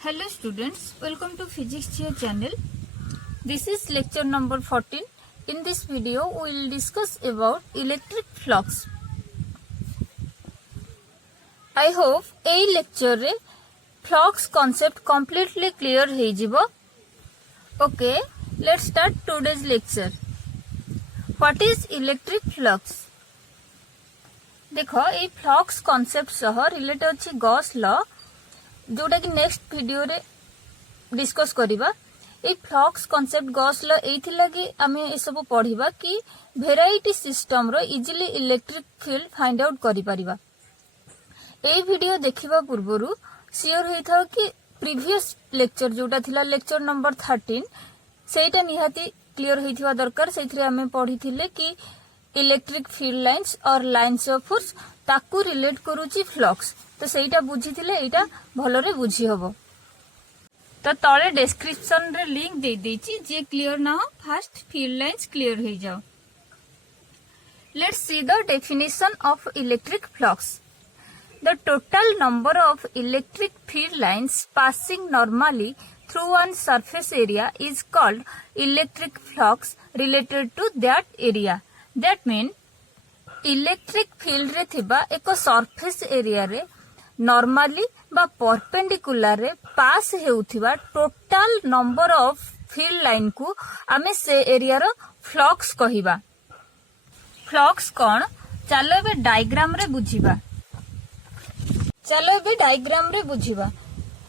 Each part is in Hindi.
Hello students, welcome to Physics Chair channel. This is lecture number 14. In this video, we will discuss about electric flux. I hope এই lecture रे flux concept completely clear हो जिवो. Okay, let's start today's lecture. What is electric flux? देखो ये flux concept सह रिलेट अछि गॉस लॉ जोटा कि नेक्स्ट वीडियो रे डिस्कस करिबा. ए फ्लक्स कांसेप्ट गॉस लॉ एथि लागि आमे ए सब पढिबा कि वेराइटी सिस्टम रो easily electric field find out करि परिबा. ए वीडियो देखिबा पूर्वरु श्योर होई थाओ कि प्रीवियस लेक्चर जोटा थिला लेक्चर नंबर 13 सेटा निहाती क्लियर होइथिबा दरकार. सेथरे आमे पढिथिले कि इलेक्ट्रिक फील्ड लाइंस और लाइंस ऑफ फोर्स ताकू रिलेट करूची फ्लक्स. तो सेटा बुझिथिले एटा भलरे बुझी हबो. तो तळे डिस्क्रिप्शन रे लिंक दे देछि जे क्लियर ना हो फास्ट फील्ड लाइंस क्लियर हो जाओ. Let's see the definition of electric flux. The total number of electric field lines passing normally through one surface area is called electric flux related to that area. That means electric field रे थिबा एको सरफेस एरिया रे नॉर्मली बा परपेंडिकुलर रे पास हेउथिबा total number of field line को आमे से एरिया रो फ्लक्स कहिबा. फ्लक्स कोन चलो एबे डायग्राम रे बुझिबा.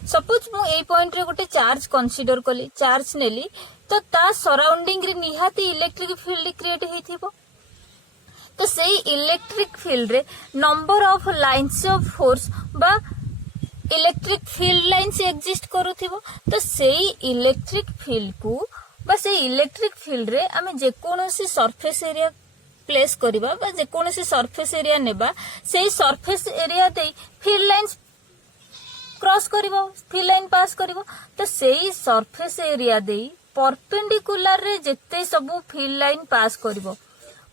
सपोज मु ए पॉइंट रे गोटे चार्ज कंसीडर कली, चार्ज नेली तो ता सराउंडिंग रे निहाती इलेक्ट्रिक फील्ड क्रिएट हेथिबो. तो सेई इलेक्ट्रिक फील्ड रे number of lines of force बा इलेक्ट्रिक फील्ड लाइंस एग्जिस्ट करूथिबो. तो सेई इलेक्ट्रिक फील्ड को बा सेई इलेक्ट्रिक फील्ड रे आमे जे कोनोसी सरफेस एरिया प्लेस करिबा बा जे कोनोसी सरफेस एरिया नेबा सेई सरफेस एरिया दे फील्ड लाइंस क्रॉस करिवो, फील्ड लाइन पास करिवो. तो सेई सरफेस एरिया दे परपेंडिकुलर रे जेते सब फील्ड लाइन पास करिवो,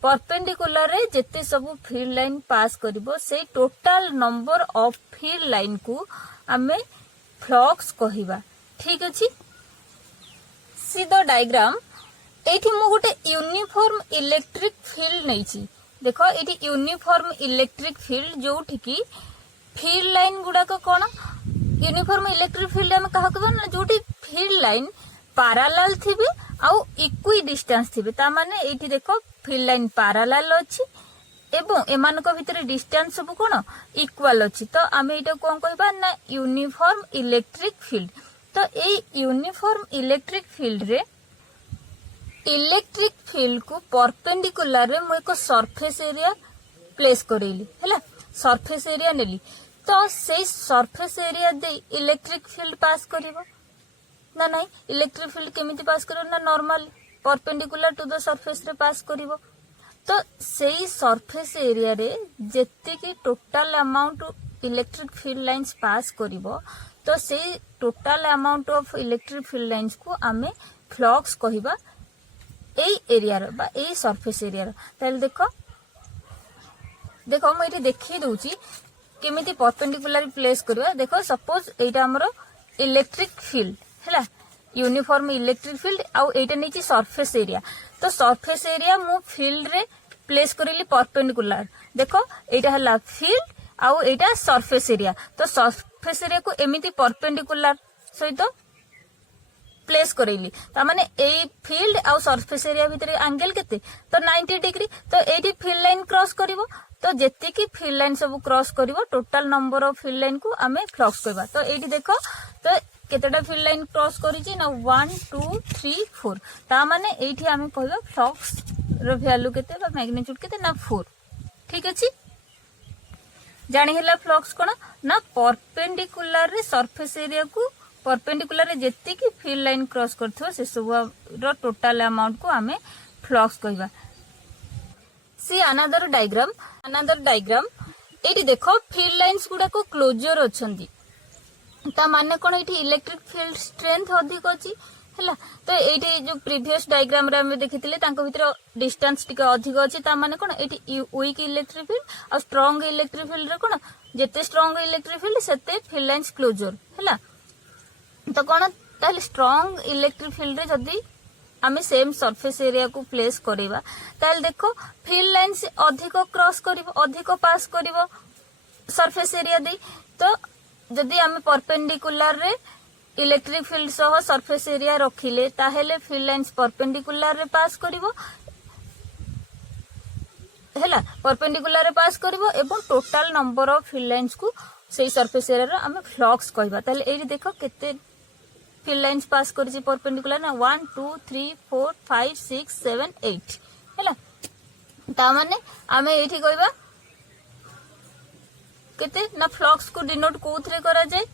परपेंडिकुलर रे जेते सब फील्ड लाइन पास करिवो से total number of field line को आमे फ्लक्स कहिबा. ठीक अछि. See the diagram. एठी मु गोटे यूनिफॉर्म इलेक्ट्रिक फील्ड नैछि. देखो एठी यूनिफॉर्म इलेक्ट्रिक फील्ड जोठी की फील्ड लाइन गुडा को कोन यूनिफॉर्म इलेक्ट्रिक फील्ड हम कहा कहबो ना जोठी फील्ड लाइन पैरेलल थिबे आउ इक्वी डिस्टेंस थिबे. ता माने एठी देखो फील्ड लाइन पैरेलल अछि एवं एमान को भितर डिस्टेंस सब कोन इक्वल अछि. तो आमे एटा कोन कहबा ना यूनिफॉर्म इलेक्ट्रिक फील्ड. तो ए यूनिफॉर्म इलेक्ट्रिक फील्ड रे इलेक्ट्रिक फील्ड को परपेंडिकुलर रे मु एको सरफेस एरिया प्लेस करेली हैला. सरफेस एरिया नेली तो से सरफेस एरिया दे इलेक्ट्रिक फील्ड पास करिवो ना नहीं. इलेक्ट्रिक फील्ड केमिति पास करिवो ना normal perpendicular to the surface रे पास करिवो. तो सेई सरफेस एरिया रे जेते की total amount electric field lines pass करिवो तो सेई total amount of electric field lines को आमे फ्लक्स कहिबा एई एरिया रो बा एई सरफेस एरिया रो. ताले देखो मैं ये देखी दूची केमिति परपेंडिकुलर प्लेस करबा. देखो सपोज एटा हमरो इलेक्ट्रिक फील्ड हैला, यूनिफॉर्म इलेक्ट्रिक फील्ड आउ एटा नेची सरफेस एरिया. तो सरफेस एरिया मु फील्ड रे प्लेस करिली परपेंडिकुलर. देखो एटा हला फील्ड आउ एटा सरफेस एरिया. तो सरफेस एरिया को एमिति परपेंडिकुलर सहित प्लेस करेली. ता माने ए फील्ड आउ सरफेस एरिया भितर एंगल केते तो 90 डिग्री. तो एटी फील्ड लाइन क्रॉस करिवो. तो जेते की फील्ड लाइन सब cross करिवो total number of field line को आमे फ्लक्स कहबा. तो एटी देखो तो केतेटा फील्ड लाइन क्रॉस करिछि ना 1 2 3 4. ता माने एठी आमे कहबा फ्लक्स रो वैल्यू केते बा मैग्नीट्यूड केते ना 4. ठीक अछि. जानि हैला फ्लक्स कोन ना परपेंडिकुलर रे सरफेस एरिया को परपेंडिकुलर रे जेते की फील्ड लाइन क्रॉस करथो से सब रो टोटल अमाउंट को आमे फ्लक्स कहबा. See another diagram. एटी देखो फील्ड लाइंस गुडा को क्लोजर अछंती. ता माने कोन एटी इलेक्ट्रिक फील्ड स्ट्रेंथ अधिक अछि हैला. तो एटी जो प्रीवियस डायग्राम रे हम देखिथिले तांको भितर डिस्टेंस टिके अधिक अछि. ता माने कोन एटी वीक इलेक्ट्रिक फील्ड और स्ट्रांग इलेक्ट्रिक फील्ड रे कोन जेते स्ट्रांग इलेक्ट्रिक फील्ड सेते फील्ड लाइंस क्लोजर हैला. तो कौन ताहले स्ट्रॉन्ग इलेक्ट्रिक फील्ड रे जदी आमे सेम सरफेस एरिया को प्लेस करिबा ताहले देखो फील्ड लाइन से अधिक क्रॉस करिवो अधिक पास करिवो सरफेस एरिया दे। तो जदी आमे परपेंडिकुलर रे इलेक्ट्रिक फील्ड सह सरफेस एरिया रखिले ताहले फील्ड लाइन्स परपेंडिकुलर रे पास करिवो हैला परपेंडिकुलर रे पास करिवो एवं total number of field lines को सेही सरफेस एरिया रो आमे फ्लक्स कहबा। ताहले एही देखो केते फील्ड लाइन्स पास करछि परपेंडिकुलर ना 1 2 3 4 5 6 7 8 हैला। ता माने आमे एठी कहबा केते ना फ्लक्स को डिनोट कोथरे करा जाय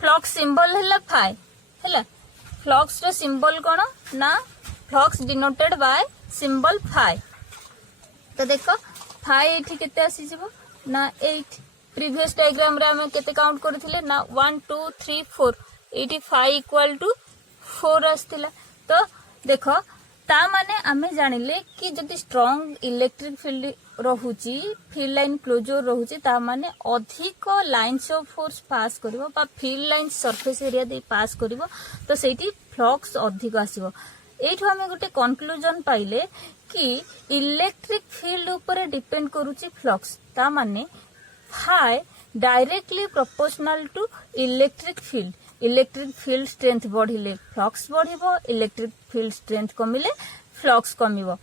फ्लक्स सिंबल हैला फाई हैला। फ्लक्स रो सिंबल कोन ना flux denoted by symbol phi. तो देखो फाई एठी केते आसी जिवो ना 8 प्रीवियस डायग्राम रे हमें केते काउंट करथिले ना 1 2 3 4 एटी 5 इक्वल टू 4 आस्तिला। तो देखो ता माने आमे जानिले कि जदि स्ट्रांग इलेक्ट्रिक फील्ड रहुची फील्ड लाइन क्लोजर रहुची ता माने अधिक लाइन्स ऑफ फोर्स पास करिवो बा फील्ड लाइन सरफेस एरिया दे पास करिवो तो सेठी फ्लक्स अधिक आसीबो। एठो हमें गोटे कंक्लूजन पाइले कि इलेक्ट्रिक फील्ड ऊपर डिपेंड करूची फ्लक्स ता माने phi directly proportional to electric field strength बढ़िले फ्लक्स बढ़िबो इलेक्ट्रिक फील्ड स्ट्रेंथ कमिले फ्लक्स कमिबो।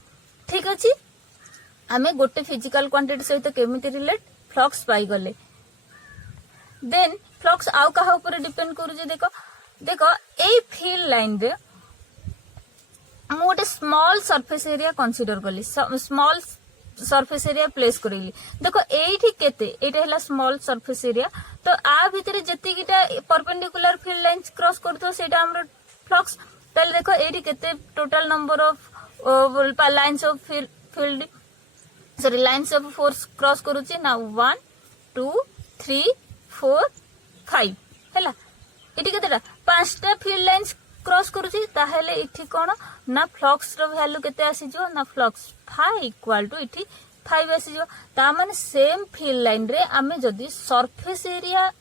ठीक अछि आमे गोटे फिजिकल क्वांटिटी सहित केमिति रिलेट फ्लक्स पाई गले। देन फ्लक्स आउ कहा ऊपर डिपेंड करूजे देखो देखो ए फील्ड लाइन रे मु गोटे स्मॉल सरफेस एरिया कंसीडर कली स्मॉल सरफेस एरिया प्लेस करेली देखो एठी केते एटा हैला स्मॉल सरफेस एरिया तो आ भितरे जतिकिटा परपेंडिकुलर फील्ड लाइंस क्रॉस करतो सेटा हमर फ्लक्स ताले देखो एठी केते total number of lines of field sorry lines of force cross करूची ना 1 2 3 4 5 हैला एठी केतेटा पांचटा फील्ड लाइंस क्रॉस करूची ताहेले इठी कोन ना फ्लक्स रो वैल्यू केते आसी जो ना फ्लक्स 5 इक्वल टू इठी 5 आसी जो ता माने सेम फील्ड लाइन रे आमे जदी सरफेस एरिया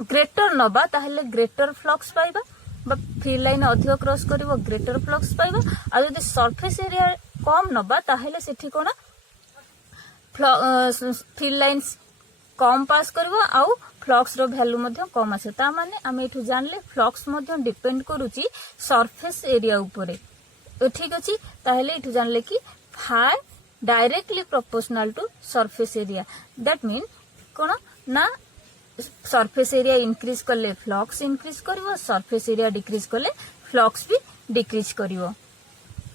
ग्रेटर नबा ताहेले ग्रेटर फ्लक्स पाइबा बा फील्ड लाइन अधिक क्रॉस करिवो ग्रेटर फ्लक्स पाइबा आ जदी सरफेस एरिया कम नबा ताहेले सेठी कोन फील्ड लाइन्स कम पास करिवो आउ फ्लक्स रो वैल्यू मध्य कम आसे ता माने आमे एठु जानले फ्लक्स मध्य डिपेंड करूची सरफेस एरिया ऊपरे। तो ठीक अछि ताहेले एठु जानले कि phi directly proportional to surface area that mean कोन ना सरफेस एरिया इंक्रीज करले फ्लक्स इंक्रीज करिवो सरफेस एरिया डिक्रीज करले फ्लक्स भी डिक्रीज करिवो।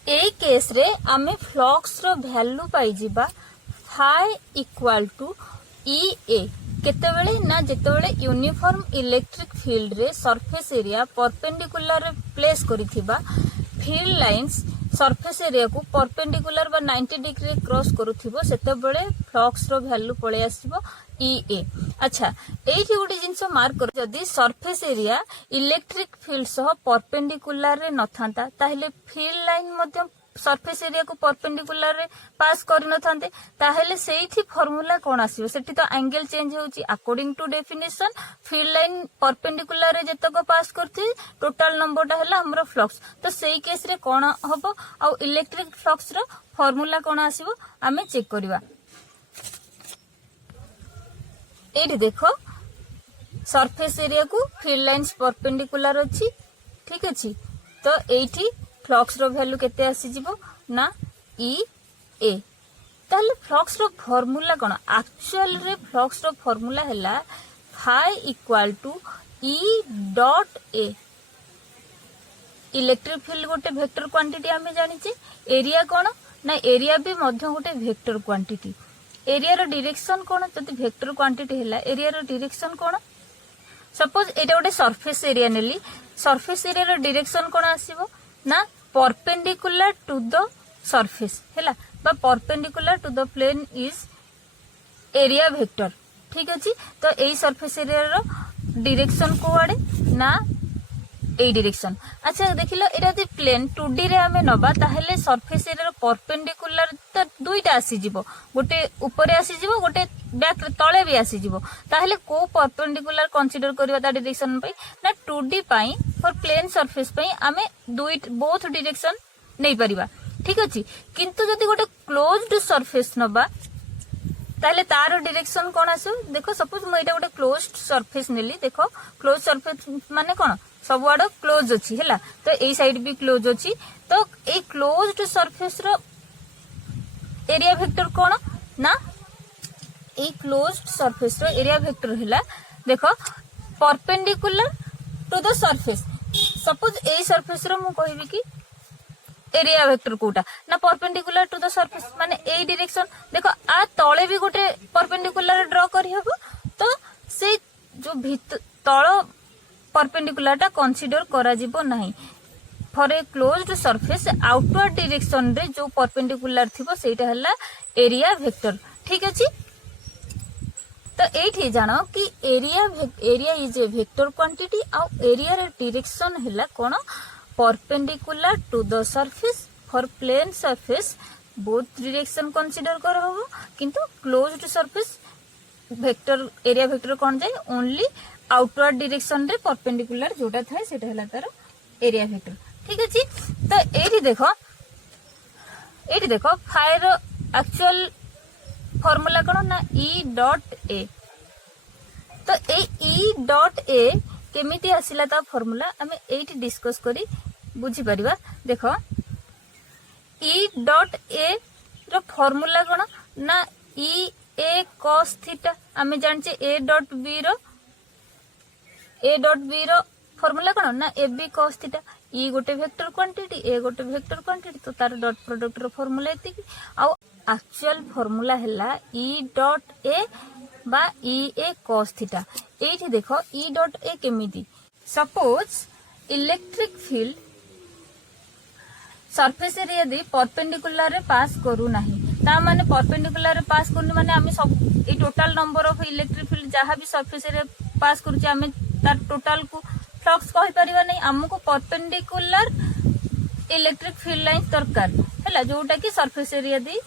ए केस रे आमे फ्लक्स रो वैल्यू पाई जिबा phi equal to E A केतेबेले ना जेतेबेले यूनिफॉर्म इलेक्ट्रिक फील्ड रे सरफेस एरिया परपेंडिकुलर रे place करिथिबा field lines surface area को परपेंडिकुलर बा 90 डिग्री क्रॉस करूथिबो सेतेबेले फ्लक्स रो वैल्यू पळे आसीबो ई ए। अच्छा एठी गोटे जिंस मार्क कर जदी सरफेस एरिया इलेक्ट्रिक फील्ड सह परपेंडिकुलर रे नथांता ताहेले फील्ड लाइन मध्ये सरफेस एरिया को परपेंडिकुलर रे पास कर नथांते ताहेले सेठी फार्मूला कोन आसीबो सेठी तो एंगल चेंज होउची according to definition field line perpendicular रे जतक पास करथि टोटल नंबरटा हला हमरो फ्लक्स तो सेही केस रे कोन हबो आ इलेक्ट्रिक फ्लक्स रो फार्मूला कोन आसीबो आमे चेक करबा। एठी देखो सरफेस एरिया को फील्ड लाइंस परपेंडिकुलर अछि ठीक अछि तो एठी फ्लक्स रो वैल्यू केते आसी जिवो ना ई ए ताले फ्लक्स रो फार्मूला कोन एक्चुअल रे फ्लक्स रो फार्मूला हैला phi equal to E dot A electric field गोटे वेक्टर क्वांटिटी आमे जानि छि एरिया कोन ना एरिया भी मध्य गोटे वेक्टर क्वांटिटी एरिया रो डायरेक्शन कोन जति वेक्टर क्वांटिटी हैला एरिया रो डायरेक्शन कोन सपोज एटा गोटे सरफेस एरिया नेली सरफेस एरिया रो डायरेक्शन कोन आसीबो ना परपेंडिकुलर टू द सरफेस हैला बा perpendicular to the plane is area vector ठीक अछि तो एई सरफेस एरिया रो डायरेक्शन को आडे ना এই ডিরেকশন। আচ্ছা দেখিল এটা যদি প্লেন 2D রে আমি নবা তাহলে सरफेस এর परपेंडिकुलर তো দুইটা আসি যাব, গোটে উপরে আসি যাব, গোটে ব্যাক তলে বি আসি যাব। তাহলে কো परपेंडिकुलर কনসিডর করিবা তা ডিরেকশন পাই না 2D পাই ফর প্লেন सरफेस পাই আমি both ডিরেকশন নেই পারিবা। ঠিক আছে, কিন্তু যদি গোটে ক্লোজড सरफेस নবা তাহলে তার ডিরেকশন কোন আসু? দেখো সপোজ মু এটা গোটে ক্লোজড सरफेस নেলি, দেখো ক্লোজ सरफेस মানে কোন सब आड़ क्लोज अच्छी है तो यही साइड भी क्लोज अच्छी। तो ये क्लोज्ड सरफेस रो एरिया वेक्टर कौन ना ये क्लोज्ड सरफेस रो एरिया वेक्टर है देखो perpendicular to the surface. Suppose यही सरफेस रो मु कहबी कि एरिया वेक्टर कोटा ना परपेंडिकुलर टू द सरफेस माने यही डायरेक्शन। देखो आ तळे भी गोटे परपेंडिकुलर ड्रॉ करी हबो तो से जो तळ परपेंडिकुलर टा कंसीडर करा जिवो नहीं। For a closed surface outward direction रे जो परपेंडिकुलर थिबो सेटा हला एरिया वेक्टर। ठीक अछि, तो एठी जानो कि area is a vector quantity आ एरिया रे डायरेक्शन हला कोन perpendicular to the surface. For plane surface both direction consider करहबो किंतु closed surface vector area vector कोन जाय ओनली आउटवर्ड डायरेक्शन रे परपेंडिकुलर जोटा थाए सेटा हला तार एरिया वेक्टर। ठीक अछि, तो एठी देखो फायर एक्चुअल फार्मूला कोन ना E डॉट A। तो ए E डॉट A केमिति आसिला ता फार्मूला हमें एठी डिस्कस करी बुझी परिबा। देखो E डॉट A रो फार्मूला कोन ना E A cos थीटा। हमें जानचे A डॉट B रो फार्मूला कोन ना ए बी cos थीटा। ई गोटे वेक्टर क्वांटिटी ए गोटे वेक्टर क्वांटिटी तो तार डॉट प्रोडक्ट रो फार्मूला एति आ एक्चुअल फार्मूला हैला E डॉट A बा E A cos थीटा। एठी देखो E डॉट A केमिति suppose electric field surface area दे परपेंडिकुलर रे पास करू नाही ता माने परपेंडिकुलर रे पास करनी माने आमे सब ए total number of electric field जहां भी सरफेस एरिया पास करू आमे तार टोटल को फ्लक्स कहि परिबा नहीं। हमको परपेंडिकुलर इलेक्ट्रिक फील्ड लाइन दरकार हैला जोटा कि सरफेस एरिया दे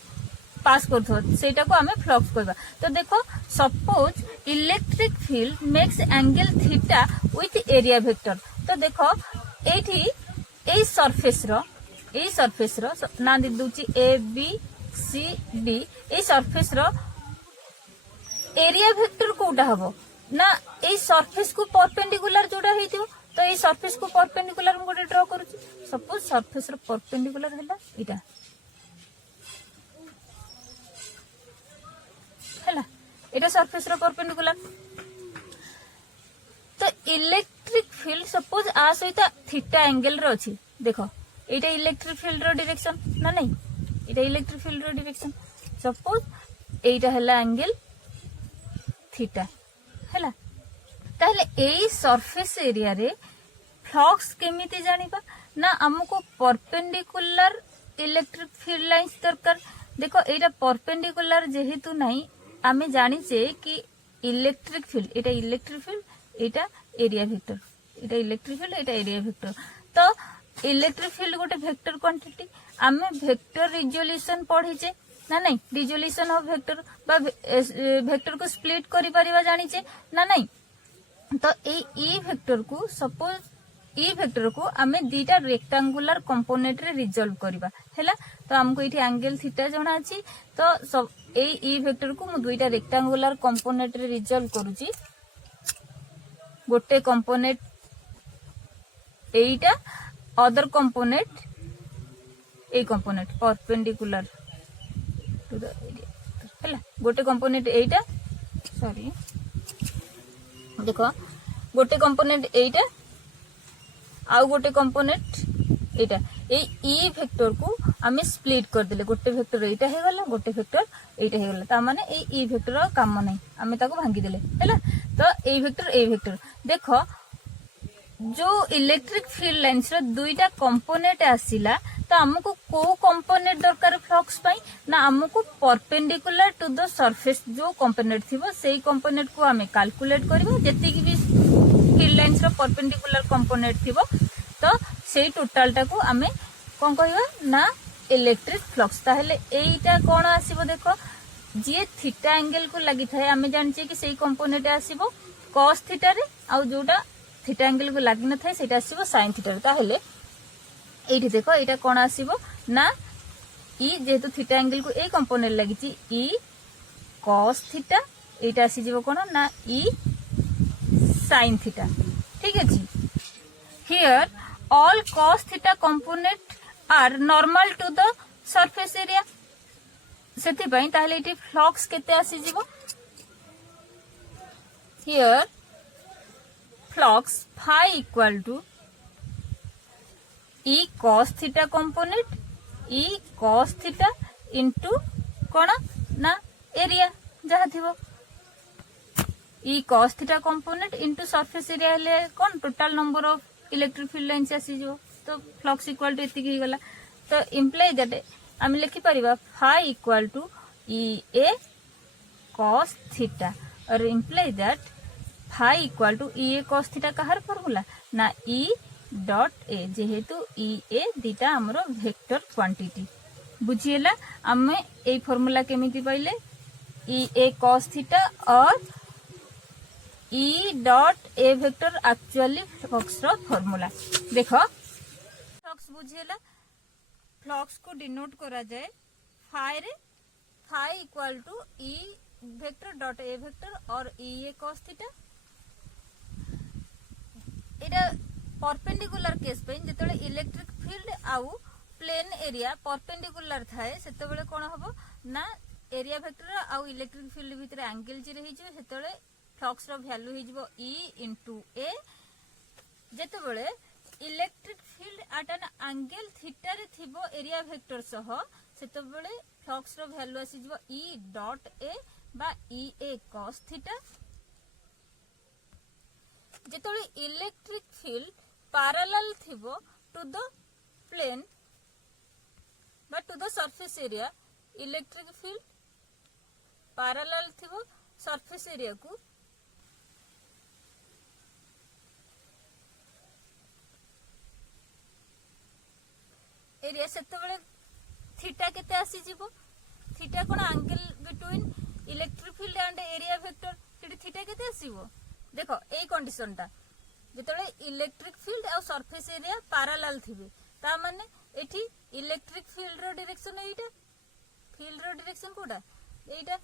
पास करथो सेटा को हमें फ्लक्स कहबा। तो देखो suppose electric field makes angle theta with area vector. तो देखो एठी ए सरफेस रो ना दे दूची ए बी सी डी ए सरफेस रो एरिया वेक्टर कोटा हबो ना ए सरफेस को परपेंडिकुलर जोड़ा हेतिबो। तो ए सरफेस को परपेंडिकुलर हम गोटे ड्रॉ करूची। सपोज सरफेस रो परपेंडिकुलर हैला इटा हैला एटा सरफेस रो परपेंडिकुलर। तो इलेक्ट्रिक फील्ड सपोज आ सहिता थीटा एंगल रो अछि। देखो एटा इलेक्ट्रिक फील्ड रो डायरेक्शन ना नहीं एटा इलेक्ट्रिक फील्ड रो डायरेक्शन। सपोज एटा हैला एंगल थीटा हैला ताहले एई सरफेस एरिया रे फ्लक्स केमिति जानिबा ना हमको परपेंडिकुलर इलेक्ट्रिक फील्ड लाइंस दरकार। देखो एटा परपेंडिकुलर जेहेतु नहीं आमे जानिचे कि इलेक्ट्रिक फील्ड एटा एरिया वेक्टर एटा इलेक्ट्रिक फील्ड एटा एरिया वेक्टर। तो इलेक्ट्रिक फील्ड गोटे वेक्टर क्वांटिटी आमे वेक्टर रिजोल्यूशन पढ़ीचे ना नहीं रिजोल्यूशन ऑफ वेक्टर बा वेक्टर को स्प्लिट करि परिबा जानिचे ना नहीं। तो ई वेक्टर को सपोज ई वेक्टर को आमे दीटा रेक्टेंगुलर कंपोनेंट रे रिजॉल्व करबा हैला। तो हमको इठी एंगल थीटा जणा अछि तो सब ई वेक्टर को मु दुईटा रेक्टेंगुलर कंपोनेंट रे रिजॉल्व करूची। गोटे कंपोनेंट एटा अदर कंपोनेंट ए component perpendicular to the area हैला। गोटे कंपोनेंट एटा सॉरी देखो गोटे कंपोनेंट एटा आउ गोटे कंपोनेंट एटा ए वेक्टर को आमे स्प्लिट कर देले गोटे वेक्टर एटा हे गला गोटे वेक्टर एटा हे गला ता माने ए वेक्टर काम नै आमे ताको भांगी देले हैला। तो ए वेक्टर देखो जो इलेक्ट्रिक फील्ड लाइन्स रो दुईटा कंपोनेंट आसिला तो हमको को कंपोनेंट दरकार फ्लक्स पाई ना हमको परपेंडिकुलर टू द सरफेस जो कंपोनेंट थिबो सेही कंपोनेंट को हमें कैलकुलेट करबो जति कि भी फील्ड लाइन्स रो परपेंडिकुलर कंपोनेंट थिबो तो सेही टोटल टा को हमें कोन कहबा ना इलेक्ट्रिक फ्लक्स ताहले एईटा कोन आसीबो देखो जे थीटा एंगल को लागि थाए हमें जानचे कि सेही कंपोनेंट आसीबो cos थीटा रे आ जोटा थीटा एंगल को लागि न थाए सेटा आसीबो sin थीटा रे ताहले एठी देखो एटा कोन आसीबो ना ई जेतु थीटा एंगल को ए कंपोनेंट लागिची ई cos थीटा एटा आसी जीवो कोन ना ई sin थीटा ठीक अछि here all cos theta component are normal to the surface area सेति पई ताहले एटी फ्लक्स केते आसी जीवो here flux phi equal to e cos theta component e cos theta into कोन ना एरिया जहा थिबो e cos theta component into surface area ले कोन total number of electric field lines आसी जो तो फ्लक्स इक्वल टू एतिक ही गला तो इंप्लाई दैट हम लिखि परिबा phi equal to e a cos theta और imply that phi equal to e a cos theta कहार फार्मूला ना e डॉट a जेहेतु e a दीटा हमरो वेक्टर क्वांटिटी बुझिएला हमें ए फार्मूला केमिति पाइले e a cos थीटा और E dot A vector actually flux रो फार्मूला देखो फ्लक्स बुझिएला फ्लक्स को डिनोट करा जाए फाई रे phi equal to E vector dot A vector और ई ए cos थीटा एटा परपेंडिकुलर केस पे जेतेबेले इलेक्ट्रिक फील्ड आउ प्लेन एरिया परपेंडिकुलर थाए सेतेबेले कोन हबो ना एरिया वेक्टर आउ इलेक्ट्रिक फील्ड भीतर एंगल जे रही जे सेतेबेले फ्लक्स रो वैल्यू ही जिवो E into A जेतेबेले electric field at an angle theta रे थिबो एरिया वेक्टर सह सेतेबेले फ्लक्स रो वैल्यू आसी जिवो E डॉट A बा E A cos थीटा जेतेबेले इलेक्ट्रिक फील्ड पैरेलल थिबो टू द प्लेन बा to the surface area electric field parallel थिबो सरफेस एरिया को एरिया सेतेबेले थीटा केते आसी जीवो थीटा कोन angle between electric field and area vector केटी थीटा केते आसीबो देखो ए कंडीशन ता जेतेबेले इलेक्ट्रिक फील्ड और सरफेस एरिया पैरेलल थिबे ता माने एठी इलेक्ट्रिक फील्ड रो डायरेक्शन एटा फील्ड रो डायरेक्शन कोडा एटा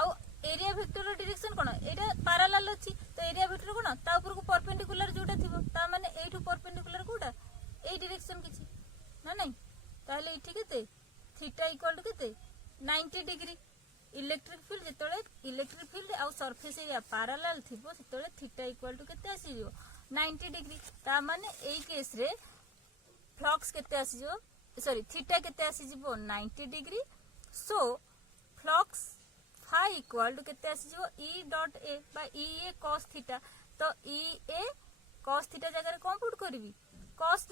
आउ एरिया वेक्टर रो डायरेक्शन कोन एटा पैरेलल अछि तो एरिया वेक्टर कोन ता ऊपर को परपेंडिकुलर जोटा थिबो ता माने एठू परपेंडिकुलर कोडा ए डायरेक्शन किछि ना नहीं ताहले इठी केते थीटा इक्वल टू केते 90 डिग्री इलेक्ट्रिक फील्ड जेतोले इलेक्ट्रिक फील्ड आ सरफेस एरिया पैरेलल थिबो सेतोले थीटा इक्वल टू केते आसी जो 90 डिग्री ता माने एई केस रे फ्लक्स केते आसी जो सॉरी थीटा केते आसी जिवो 90 degree so flux phi equal to केते आसी जो E डॉट A बा E A cos थीटा तो E A cos थीटा जगह रे कोन पुट करबी cos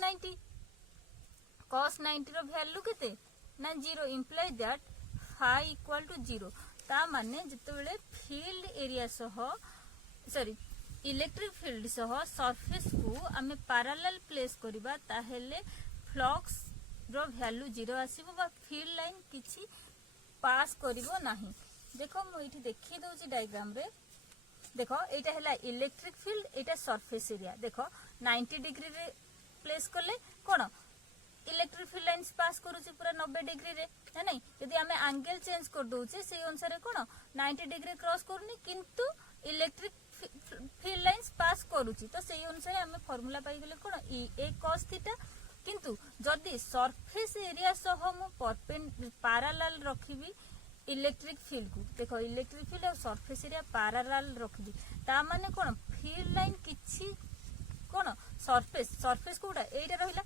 90 रो वैल्यू केते ना 0 imply that phi equal to 0 ता माने जेतेबेले फील्ड एरिया सह सॉरी इलेक्ट्रिक फील्ड सह सरफेस को हमें पैरेलल प्लेस करबा ताहेले फ्लक्स रो वैल्यू 0 आसीबो बा फील्ड लाइन किछि पास करिवो नाही देखो मु इठी देखि दोची डायग्राम रे देखो एटा हला इलेक्ट्रिक फील्ड एटा सरफेस एरिया देखो 90 डिग्री रे प्लेस करले कोन इलेक्ट्रिक फील्ड लाइन्स पास करूची पूरा 90 डिग्री रे है नहीं यदि हमें एंगल चेंज कर दोचे से अनुसार कोन 90 डिग्री क्रॉस करनी किंतु इलेक्ट्रिक फील्ड लाइन्स पास करूची तो से अनुसार हमें फार्मूला पाई गेले कोन E A cos थीटा किंतु जदी सरफेस एरिया सह मु पैरेलल रखिबी इलेक्ट्रिक फील्ड को देखो इलेक्ट्रिक फील्ड और सरफेस एरिया पैरेलल रखिबी ता माने कोन फील्ड लाइन किछि कोन सरफेस कोडा एटा रहिला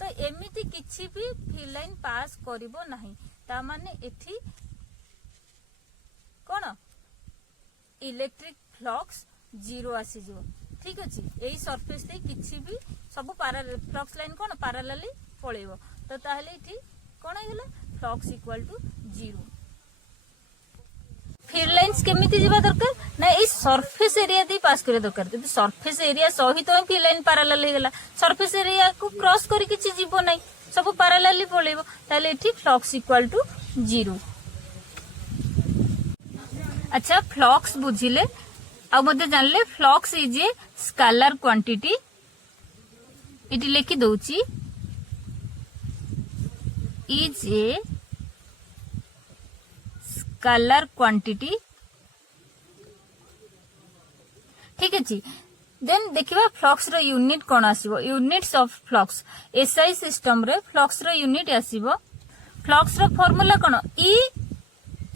तो एमिति किछि भी फील्ड लाइन पास करिवो नाही ता माने एठी कोन इलेक्ट्रिक फ्लक्स 0 आसी जो ठीक अच्छे यही सरफेस किसी भी सब फ्लक्स लाइन कौन पारालाली पलैब तो ताहले ये कौन होगा flux equal to 0 field lines केमिति जीवा दरकार ना ये सरफेस एरिया दे पास करे दरकार जब सरफेस एरिया सहित तो फील्ड लाइन पारालाल हो गला सरफेस एरिया को क्रॉस करी किछि जीवो नै सब पारालाली पलैब ताहले एठी फ्लक्स इक्वल टू 0 अच्छा फ्लक्स बुझिले आ मते जानले flux is a scalar quantity इटी लेखि दउची इज ए स्केलर क्वांटिटी ठीक अछि देन देखिबा फ्लक्स रो यूनिट कोन आसीबो units of flux SI system रे फ्लक्स रो यूनिट आसीबो फ्लक्स रो फार्मूला कोन ई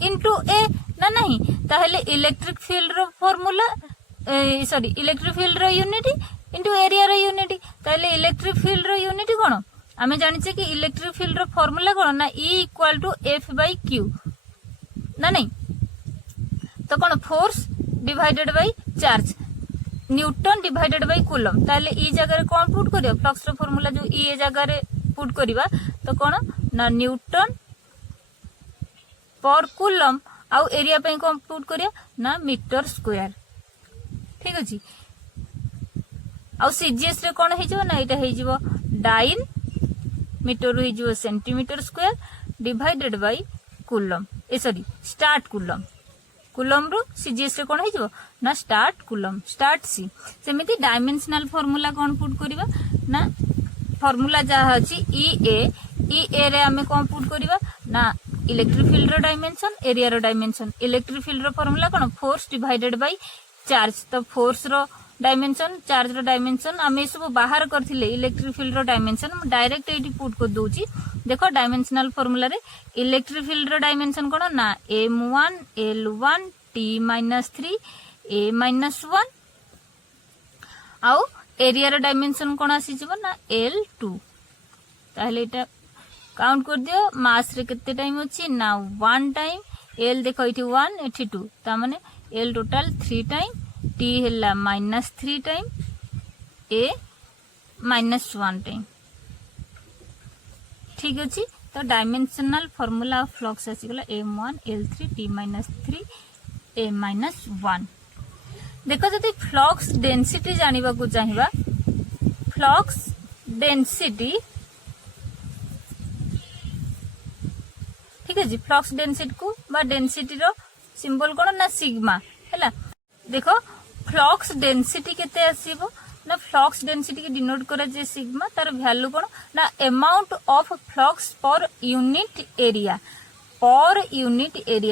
इनटू ए ना नहीं ताहले इलेक्ट्रिक फील्ड रो फार्मूला सॉरी इलेक्ट्रिक फील्ड रो यूनिट इनटू एरिया रो यूनिट ताहले इलेक्ट्रिक फील्ड रो यूनिट कोन आमे जानिचे कि इलेक्ट्रिक फील्ड रो फार्मूला कोन ना E equal to F by Q ना नहीं तो कोन force divided by charge newton divided by coulomb ताहले ई जगह रे कोन पुट करियो फ्लक्स रो फार्मूला जो ई जगह रे पुट करिवा तो कोन ना न्यूटन पर कूलम आउ एरिया पे कोन पुट करिया ना मीटर स्क्वायर ठीक अछि आउ सीजीएस रे कोन हे जो ना एटा हे जो डाइन मीटर हे जो centimetre square divided by coulomb uh sorry stat coulomb coulomb रो सीजीएस रे कोन हे जो ना स्टार्ट कूलम स्टार्ट सी सेमिति डायमेंशनल फार्मूला कोन पुट करिवा ना फार्मूला जा अछि ई ए रे हमें कोन पुट करिवा ना इलेक्ट्रिक फील्ड रो डायमेंशन एरिया रो डायमेंशन इलेक्ट्रिक फील्ड रो फार्मूला कोन फोर्स डिवाइडेड बाय चार्ज तो फोर्स रो डायमेंशन चार्ज रो डायमेंशन हमें सब बाहर करथिले इलेक्ट्रिक फील्ड रो डायमेंशन हम डायरेक्ट एटी पुट कर दोची देखो डायमेंशनल फार्मूला रे इलेक्ट्रिक फील्ड रो डायमेंशन कोन ना m1 l1 t-3 a-1 आउ एरिया रो डायमेंशन कोन आसी जबो ना l2 ताहले एटा काउंट कर दियो मास रे केते टाइम अछि ना 1 टाइम l देखो इठी 1 इठी 2 ता माने l टोटल 3 टाइम t हला -3 टाइम a -1 टाइम ठीक अछि तो डायमेंशनल फार्मूला ऑफ फ्लक्स आसी गला m1 l3 t-3 a-1 देखो जति फ्लक्स डेंसिटी जानिबा को चाहिबा फ्लक्स डेंसिटी ठीक है फ्लक्स डेंसिटी को बा डेंसिटी रो सिंबल कोन ना सिग्मा हैला देखो फ्लक्स डेंसिटी केते आसीबो ना फ्लक्स डेंसिटी के डिनोट करा जे सिग्मा तार वैल्यू कोन ना amount of flux per unit area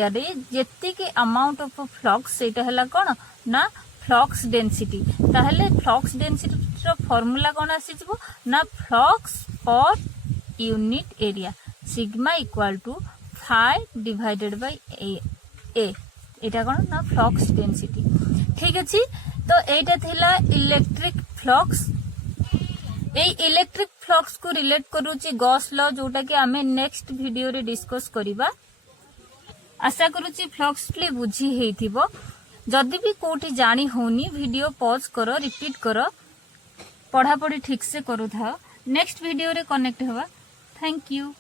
रे जेति के अमाउंट ऑफ फ्लक्स सेटा हला कोन ना फ्लक्स डेंसिटी ताहले फ्लक्स डेंसिटी रो फार्मूला कोन आसीबो ना flux per unit area sigma equal to 5 divided by A एटा कोन ना फ्लक्स डेंसिटी ठीक अछि तो एटा थिला इलेक्ट्रिक फ्लक्स ए इलेक्ट्रिक फ्लक्स को रिलेट करूची गॉस लॉ जोटा कि हमें नेक्स्ट वीडियो रे डिस्कस करिबा आशा करूची फ्लक्स प्ले बुझी हेथिबो जदि भी कोठी जानी होनी वीडियो पॉज करो रिपीट करो पढ़ा पढ़ी ठीक से करू था नेक्स्ट वीडियो रे कनेक्ट हवा थैंक यू।